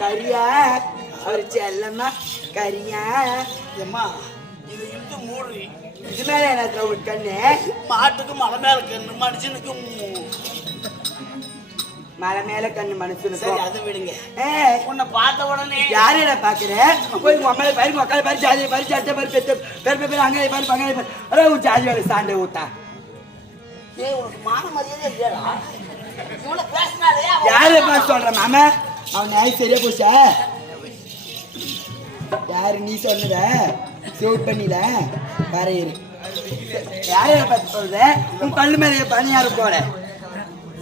கரியா அவர் செல்லம்மா கரியா. ஏம்மா இது இழுத்து மூடி இது மேல என்ன ஒரு கண்ணு? மாட்டுக்கு மலை மேல கண்ணு மனுஷனுக்கு மூ- மலை மேல கண்ணு சரி மனசு அது விடுங்க. ஏ உன்னை பார்த்த உடனே யாரையில பாக்குற போய் உங்க அம்மாவை பாரு அக்காவை பாரு ஜாதியை பாரு ஜாதியை பாரு பெத்த பேர் பேர் அங்கே பாரு பங்காளி பாரு. அதான் உன் ஜாதி வேலை சாண்டை ஊத்தா. ஏய் உனக்கு மான மரியாதை அவன் யாரை பார்த்து சொல்ற மாமா? அவன் நாய் சரியா போச்சா? யாரு நீ சொன்னத சேவ் பண்ணில. வரையிரு யாரைய பார்த்து சொல்ற உன் பல்லு மேல பணியாரு போட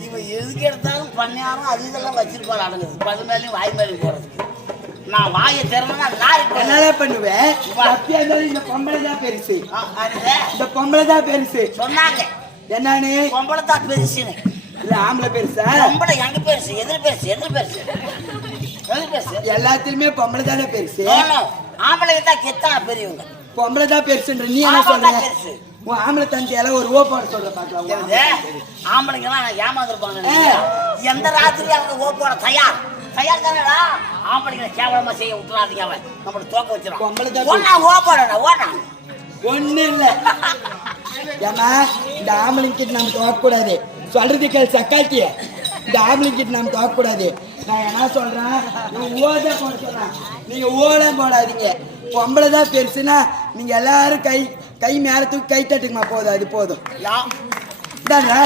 இவன் எதுக்கு எடுத்தாலும் பண்ணியாரும் அது இதெல்லாம் வச்சிருப்பாள் அடங்குது. பல்லு மேலேயும் வாய் மேலேயும் போறதுக்கு. நான் வாயை திறந்தா லாரி என்னதான் பண்ணுவேன் தப்பியா இருந்தாலும் இந்த பொம்பளை தான் பெருசு இந்த பொம்பளை தான் பெருசு. சொன்னாங்க. என்னன்னு? பொம்பளை தான் பெருசுன்னு. இல்ல ஆம்பளை பெருசா? பொம்பளை எங்க பெருசு எதிர் பெருசு எதிர் பெருசு. எதிர் பெருசு. எல்லாத்துலயுமே பொம்பளை தானே பெருசு. ஆம்பளைங்க தான் கெத்தான பெரியவங்க. பொம்பளை தான் பெருசுன்ற நீ என்ன ஆம்பளை சொல்ற? பெருசு. உன் ஆம்பளை தந்தையால ஒரு ஓ போட சொல்ற பாக்கலாம் ஆம்பளை. ஆம்பளைங்கலாம் நான் ஏமாந்துருப்பாங்க எந்த ராத்திரி அவங்க ஓப்போட தயார். தயார் தானடா? ஆம்பளைங்களை கேவலமா செய்ய விட்டுறாதீங்க அவன். நம்மள தோக்க பொம்பளை வச்சிருக்கான் தான் ஒன்னா ஓப்போடா ஓடா ஒண்ணு இல்ல ஏமா இந்த ஆம்பளைங்க கிட்ட நம்ம தோக்கக்கூடாது. சொல்றது கேள் சக்காத்திய. இந்த ஆம்பளைங்க கிட்ட நம்ம தோக்கக்கூடாது நான் என்ன சொல்றேன்? நீங்க ஓத போட சொல்றேன் நீங்க ஓட போடாதீங்க. பொம்பளை தான் பெருசுன்னா நீங்க எல்லாரும் கை கை மேல தூக்கி கை தட்டுக்குமா போதும் அது போதும். தானே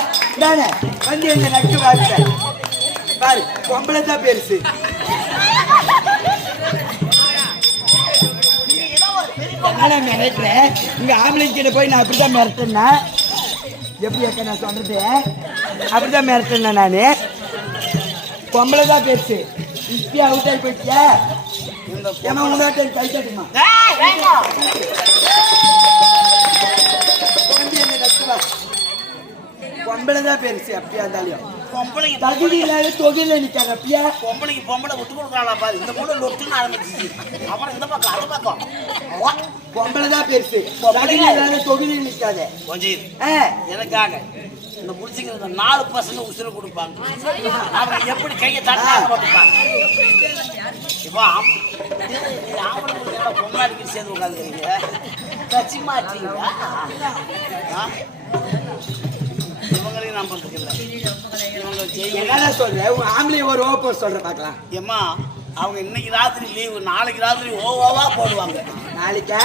தானே வந்து எங்க நட்டு வாழ்க்கை பாரு பொம்பளை தான் பெருசு. என்னடா மிரட்டுறேன்? இங்க ஆம்பளை கிட்ட போய் நான் அப்படிதான் மிரட்டுனா எப்படி அக்கா நான் சொல்றது? அப்படிதான் மிரட்டுனா நானு. பொம்பளை தான் பெருசு இப்பயே அவுட் ஆகி போயிட்டியா? ஏமா உங்கள்கிட்ட கை பொம்பளை தான் பெருசு அப்படியா இருந்தாலும். பொம்பளைங்க தகுதி இல்லாத தொகையில நிக்காங்க அப்படியா பொம்பளைக்கு பொம்பளை விட்டு கொடுக்குறாளா பாரு. இந்த மூணு லொட்டுன்னு ஆரம்பிச்சிச்சு. அப்புறம் இந்த பக்கம் அது பக்கம். பொம்பளை தான் பெருசு தகுதி இல்லாத தொகுதியில் நிக்காத. கொஞ்சம் எனக்காக. இந்த புடிச்சிங்க இந்த நாலு பசங்க உசுறு கொடுப்பாங்க. அவங்க எப்படி கையை தட்டாங்க போட்டுப்பாங்க இப்போ ஆம்பளை சேர்ந்து உட்காந்துக்கிறீங்க கட்சி மாட்டீங்களா? இவங்களையும் நம்புறதுக்கு இல்லை இவங்க செய்ய என்னடா சொல்ற? உன் ஆம்பளை ஒரு ஓப்பர் சொல்ற பார்க்கலாம். ஏம்மா? அவங்க இன்னைக்கு ராத்திரி லீவு நாளைக்கு ராத்திரி ஓவாவா போடுவாங்க. நாளைக்கா.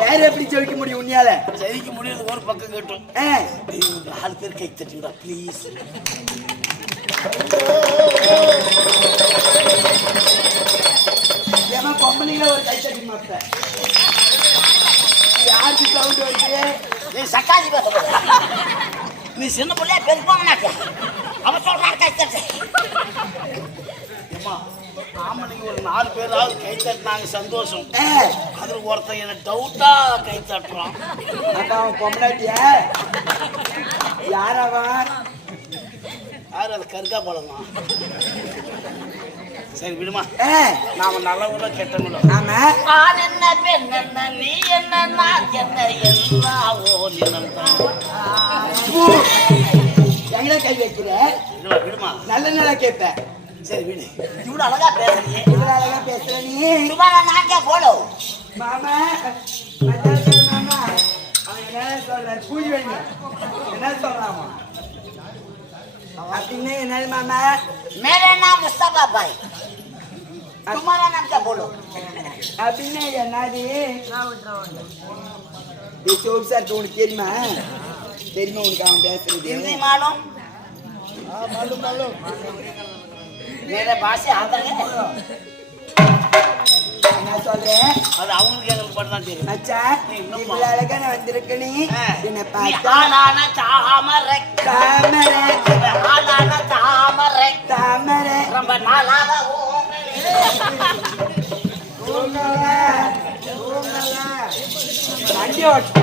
வேற எப்படி ஜெயிக்க முடியும் உன்னையால? சரிக்கு முடியாது ஒரு பக்கம் கேட்டும். நாலு பேர் கை தட்டுங்கடா ப்ளீஸ் ஏமா பொம்பளைங்கள ஒரு கை தட்டி மாப்ப யாருக்கு சவுண்ட் வருது? நீ சக்காதி. நீ சின்ன பிள்ளையா பெருப்பாங்கனாக்க அவன் சொல்றான் கை தட்டு. ஏம்மா ஆம்பளைக்கு ஒரு நாலு பேராவது கை தட்டினாங்க சந்தோஷம். அதுல ஒருத்தன் என்ன டவுட்டா கை தட்டுறான். அப்ப அவன் பொம்பளாட்டியா யார் அது? கருக்கா பழமா? சரி விடுமா. நாம நல்லவங்களோ கெட்டவங்களோ? ஆமா ஆண் என்ன பெண் என்ன நீ என்ன நான் என்ன எல்லாம் ஓ நிலம் பூ. எங்கடா கை வைக்கிற? விடுமா விடுமா. நல்ல நல்லா கேட்பேன் சரி விடு இவ்வளவு அழகா பேசுறீங்க இவ்வளவு அழகா பேசுற நீ சும்மா நாக்கே போடும் மாமா மச்சான் சொல்லு மாமா அவன் என்ன சொல்ற பூஜை வைங்க என்ன சொல்றாமா அப்படின்னு என்னது மாமா मेरा नाम मुस्तफा भाई तुम्हारा नाम क्या बोलो அப்படின்னு என்னது நீ சோப் சார் உனக்கு தெரியுமா தெரியுமா உனக்கு அவன் பேசுறது हिंदी मालूम मेरे வேற பாஷை அதாங்க என்ன சொல்றேன் அது அவங்களுக்கு எங்களுக்கு மட்டும் தான் தெரியும். அச்சா இவ்வளவு அழகா நான் வந்திருக்க நீ. என்ன பார்த்தா ஆனான தாமர. தாமர. ஆனான தாமர. தாமர. ரொம்ப நாளாக வண்டி ஓட்டு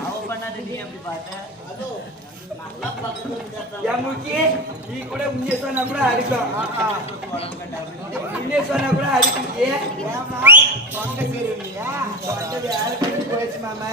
அவன் பண்ணாத நீ எப்படி பார்த்த? முக்கி நீ கூட உன்னை சொன்னா கூட அடிக்கும் உன்னை சொன்னா கூட அடிக்கும் தொண்டை யாருக்கு போயிடுச்சு மாமா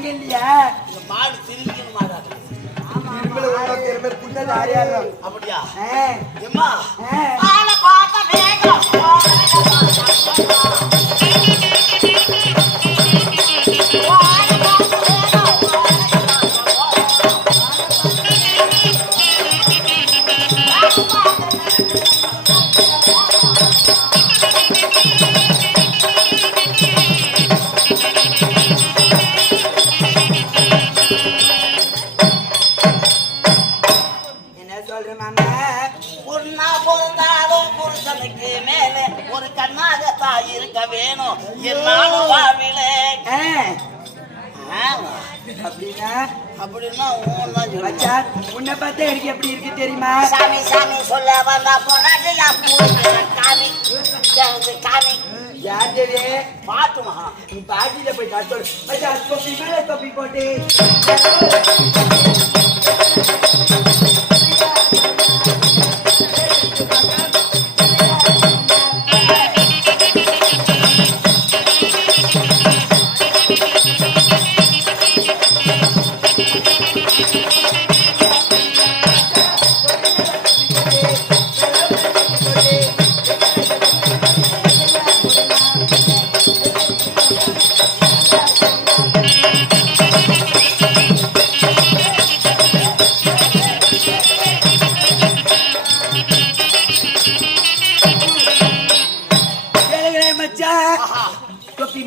அங்க இல்லையா? இந்த மாடு திரும்பிக்கணும் ஆரியாரம் அப்படியா? ஏ எம்மா? ஏ ஆளை பார்த்த வேகம். அப்படின்னா அப்படின்னா. மச்சான் உன்னை பார்த்தா எனக்கு எப்படி இருக்கு தெரியுமா? சாமி சாமி சொல்ல வந்தா பூட்டு காமி எனக்கு காமி யார் தேவி? பாட்டு மகா. நீ பாட்டியில போய் சொல்லு. மச்சான் தொப்பி மேல தொப்பி போட்டு.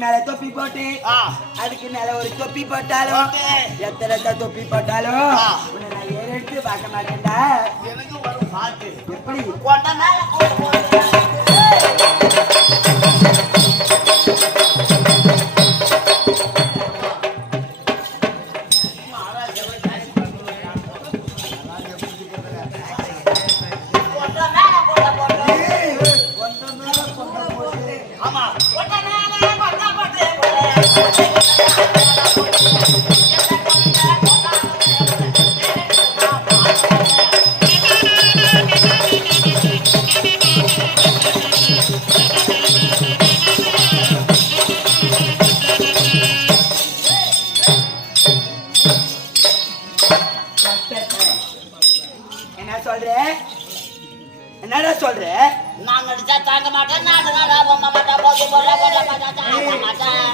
மேல தொப்பி போட்டு. ஆ. அதுக்கு மேல ஒரு தொப்பி போட்டாலும். போட்டு. எத்தனை தான் தொப்பி போட்டாலும். உன்னை நான் ஏறெடுத்து பார்க்க மாட்டேன்டா. எனக்கு வரும் பாட்டு. எப்படி? என்னடா சொல்ற? நான் நடிச்சா தாங்க மாட்டேன் நான் நாடா பொம்மை மாட்டா போது போல மாட்டேன்.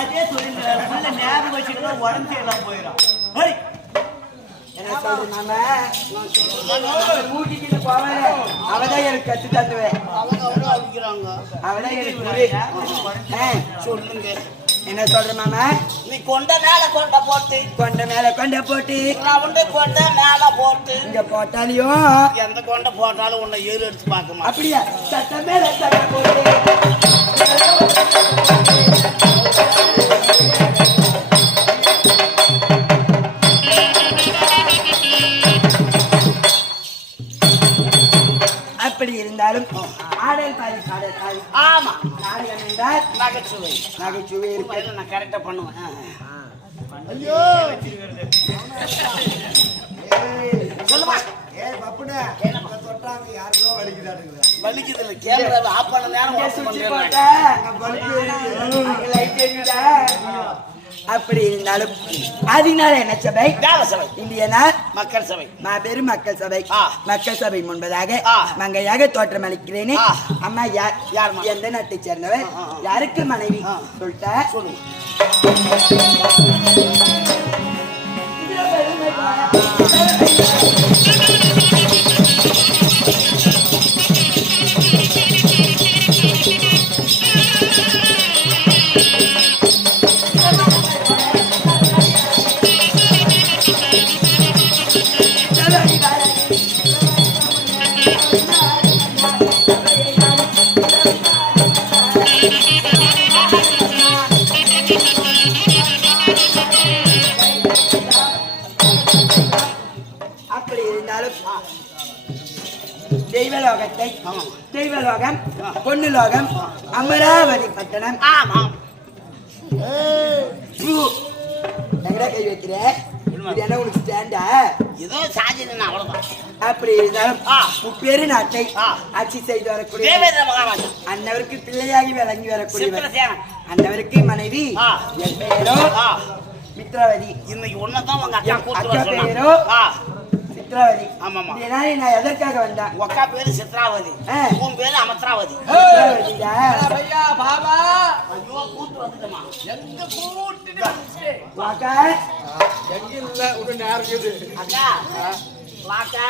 அதே சொல்லிருந்தாரு உள்ள ஞாபகம் வச்சுக்கிட்டா உடம்பு எல்லாம் போயிடும். என்ன சொல்ற மாமா? ஊட்டிக்கிட்டு போவேன். அவதான் எனக்கு கத்து தந்துவேன். அவங்க அவ்வளோ அடிக்கிறாங்க? அவதான் எனக்கு சொல்லுங்க. என்ன சொல்ற மாமா? நீ கொண்ட மேல கொண்ட போட்டு. கொண்ட மேல கொண்ட போட்டு. ரவுண்டு கொண்ட மேல போட்டு. இங்க போட்டாலையும் எந்த கொண்ட போட்டாலும் உன்னை ஏறு எடுத்து பார்க்க மாட்டேன். அப்படியா? சட்ட மேல சட்ட போட்டு. இருந்தாலும் ஆடல் பாதி பாடல் பாதி ஆமா. நாடகம் என்றால் நகைச்சுவை. நகைச்சுவை இருக்கு. நான் கரெக்டா பண்ணுவேன். சொல்லுமா. வலிக்குது இல்ல கேமரா ஆஃப் பண்ண நேரம் இங்க off சுவிட்ச் பண்றேன் போட்டா அங்க லைட் எரியுதா? அப்படி இருந்தாலும் அதனால என்ன சபை தேவ சபை இல்லையனா மக்கள் சபை மாபெரும் மக்கள் சபை. மக்கள் சபை முன்பதாக. மங்கையாக தோற்றமளிக்கிறேனே ஆ. அம்மா யார் யாரும்மா? எந்த நாட்டை சேர்ந்தவர். யாருக்கு மனைவி. சொல்லிட்டா தெய்வலோகம் பொன்னுலோகம் அமராவதி பட்டணம். கை வைக்கிற? இது என்ன உனக்கு ஸ்டாண்டா ஏதோ சாஜினா அவ்வளவுதான். அப்படி இருந்தாலும். முப்பேறு நாட்டை. ஆட்சி செய்து வரக்கூடிய அன்னவருக்கு பிள்ளையாகி விளங்கி சித்திரசேனன் அந்தவருக்கு மனைவி. என் பெயரோ மித்ராவதி. இன்னைக்கு ஒன்னதான் உங்க அக்கா பேரோ? சித்ராவதி. ஆமாமா. நாளை நான் எதற்காக வந்தேன்? அக்கா பேரு சித்ராவதி. உன் பேரு அமத்ராவதி. ஐயா பாபா. ஐயோ கூட்டு வந்துட்டமா எங்க கூட்டிட்டு வந்து வாக்கா. எங்க இல்ல ஒரு நேரம் இருக்குது? அக்கா. வாக்கா.